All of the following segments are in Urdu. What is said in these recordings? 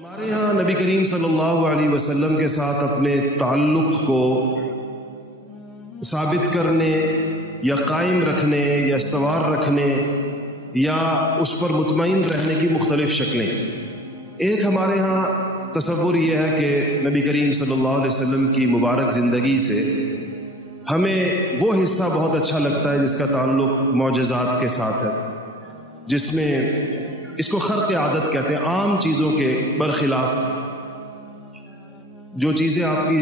ہمارے ہاں نبی کریم صلی اللہ علیہ وسلم کے ساتھ اپنے تعلق کو ثابت کرنے یا قائم رکھنے یا استوار رکھنے یا اس پر مطمئن رہنے کی مختلف شکلیں. ایک ہمارے ہاں تصور یہ ہے کہ نبی کریم صلی اللہ علیہ وسلم کی مبارک زندگی سے ہمیں وہ حصہ بہت اچھا لگتا ہے جس کا تعلق معجزات کے ساتھ ہے، جس میں اس کو خرق عادت کہتے ہیں، عام چیزوں کے برخلاف جو چیزیں آپ کی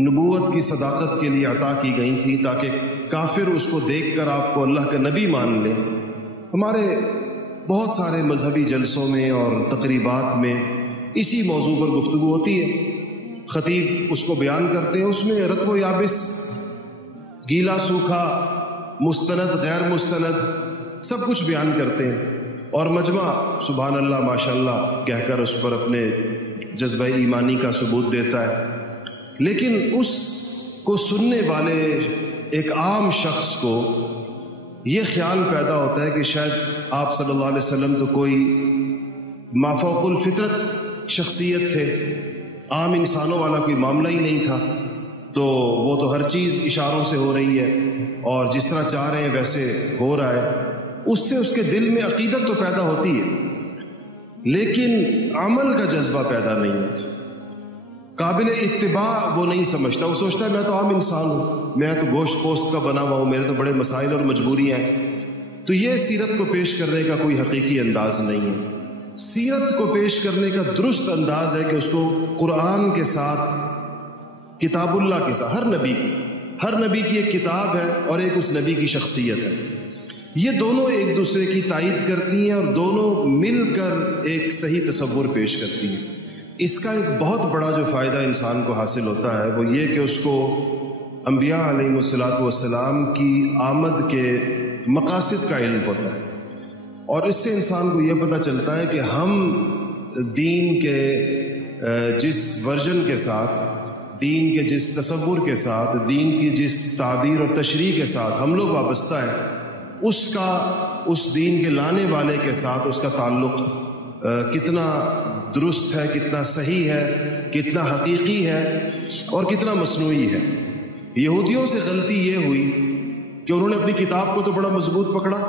نبوت کی صداقت کے لیے عطا کی گئی تھیں تاکہ کافر اس کو دیکھ کر آپ کو اللہ کا نبی مان لیں. ہمارے بہت سارے مذہبی جلسوں میں اور تقریبات میں اسی موضوع پر گفتگو ہوتی ہے. خطیب اس کو بیان کرتے ہیں، اس میں رطب و یابس، گیلا سوکھا، مستند غیر مستند سب کچھ بیان کرتے ہیں، اور مجمع سبحان اللہ ماشاء اللہ کہہ کر اس پر اپنے جذبہ ایمانی کا ثبوت دیتا ہے. لیکن اس کو سننے والے ایک عام شخص کو یہ خیال پیدا ہوتا ہے کہ شاید آپ صلی اللہ علیہ وسلم تو کوئی مافوق الفطرت شخصیت تھے، عام انسانوں والا کوئی معاملہ ہی نہیں تھا، تو وہ تو ہر چیز اشاروں سے ہو رہی ہے اور جس طرح چاہ رہے ہیں ویسے ہو رہا ہے. اس سے اس کے دل میں عقیدت تو پیدا ہوتی ہے لیکن عمل کا جذبہ پیدا نہیں ہوتا. قابل اتباع وہ نہیں سمجھتا، وہ سوچتا ہے میں تو عام انسان ہوں، میں تو گوشت پوست کا بنا ہوا ہوں، میرے تو بڑے مسائل اور مجبوریاں ہیں. تو یہ سیرت کو پیش کرنے کا کوئی حقیقی انداز نہیں ہے. سیرت کو پیش کرنے کا درست انداز ہے کہ اس کو قرآن کے ساتھ، کتاب اللہ کے ساتھ، ہر نبی کی ایک کتاب ہے اور ایک اس نبی کی شخصیت ہے. یہ دونوں ایک دوسرے کی تائید کرتی ہیں اور دونوں مل کر ایک صحیح تصور پیش کرتی ہیں. اس کا ایک بہت بڑا جو فائدہ انسان کو حاصل ہوتا ہے وہ یہ کہ اس کو انبیاء علیہ الصلوۃ والسلام کی آمد کے مقاصد کا علم ہوتا ہے، اور اس سے انسان کو یہ پتہ چلتا ہے کہ ہم دین کے جس ورژن کے ساتھ، دین کے جس تصور کے ساتھ، دین کی جس تعبیر اور تشریح کے ساتھ ہم لوگ وابستہ ہیں، اس دین کے لانے والے کے ساتھ اس کا تعلق کتنا درست ہے، کتنا صحیح ہے، کتنا حقیقی ہے اور کتنا مصنوعی ہے. یہودیوں سے غلطی یہ ہوئی کہ انہوں نے اپنی کتاب کو تو بڑا مضبوط پکڑا،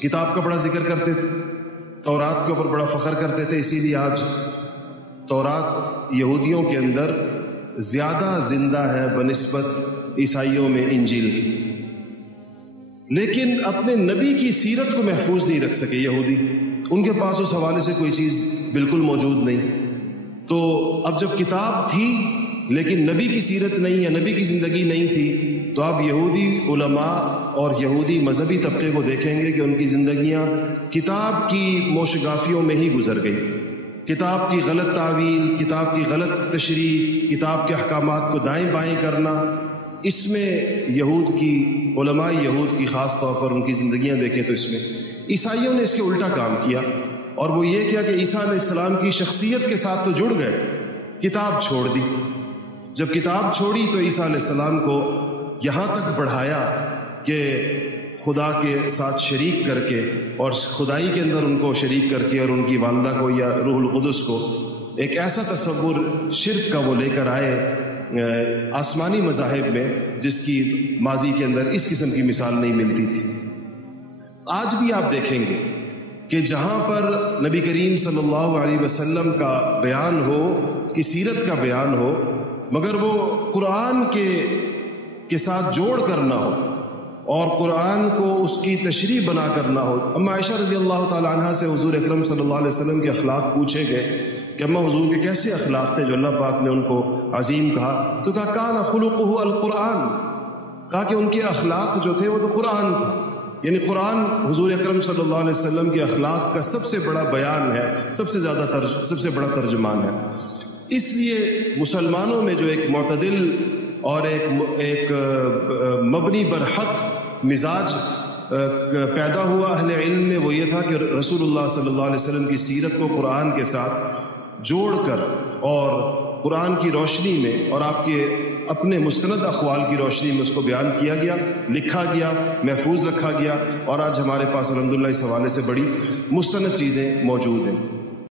کتاب کا بڑا ذکر کرتے تھے، تورات کے اوپر بڑا فخر کرتے تھے، اسی لیے آج تورات یہودیوں کے اندر زیادہ زندہ ہے بنسبت عیسائیوں میں انجیل کی. لیکن اپنے نبی کی سیرت کو محفوظ نہیں رکھ سکے یہودی، ان کے پاس اس حوالے سے کوئی چیز بالکل موجود نہیں. تو اب جب کتاب تھی لیکن نبی کی سیرت نہیں یا نبی کی زندگی نہیں تھی، تو آپ یہودی علماء اور یہودی مذہبی طبقے کو دیکھیں گے کہ ان کی زندگیاں کتاب کی موشگافیوں میں ہی گزر گئی. کتاب کی غلط تعویل، کتاب کی غلط تشریح، کتاب کے احکامات کو دائیں بائیں کرنا، اس میں یہود کی، علماء یہود کی خاص طور پر ان کی زندگیاں دیکھیں تو اس میں عیسائیوں نے اس کے الٹا کام کیا، اور وہ یہ کیا کہ عیسیٰ علیہ السلام کی شخصیت کے ساتھ تو جڑ گئے، کتاب چھوڑ دی. جب کتاب چھوڑی تو عیسیٰ علیہ السلام کو یہاں تک بڑھایا کہ خدا کے ساتھ شریک کر کے اور خدائی کے اندر ان کو شریک کر کے اور ان کی والدہ کو یا روح القدس کو ایک ایسا تصور شرک کا وہ لے کر آئے آسمانی مذاہب میں جس کی ماضی کے اندر اس قسم کی مثال نہیں ملتی تھی. آج بھی آپ دیکھیں گے کہ جہاں پر نبی کریم صلی اللہ علیہ وسلم کا بیان ہو، کی سیرت کا بیان ہو، مگر وہ قرآن کے ساتھ جوڑ کر نہ ہو اور قرآن کو اس کی تشریح بنا کر نہ ہو. اما عائشہ رضی اللہ تعالیٰ عنہ سے حضور اکرم صلی اللہ علیہ وسلم کے اخلاق پوچھے گئے کہ اما حضور کے کیسے اخلاق تھے جو اللہ پاک نے ان کو عظیم کہا، تو کہا کان خلقہ القرآن، کہا کہ ان کے اخلاق جو تھے وہ تو قرآن تھا. یعنی قرآن حضور اکرم صلی اللہ علیہ وسلم کے اخلاق کا سب سے بڑا بیان ہے، سب سے بڑا ترجمان ہے. اس لیے مسلمانوں میں جو ایک معتدل اور ایک مبنی بر حق مزاج پیدا ہوا اہل علم میں، وہ یہ تھا کہ رسول اللہ صلی اللہ علیہ وسلم کی سیرت کو قرآن کے ساتھ جوڑ کر اور قرآن کی روشنی میں اور آپ کے اپنے مستند اقوال کی روشنی میں اس کو بیان کیا گیا، لکھا گیا، محفوظ رکھا گیا، اور آج ہمارے پاس الحمدللہ اس حوالے سے بڑی مستند چیزیں موجود ہیں.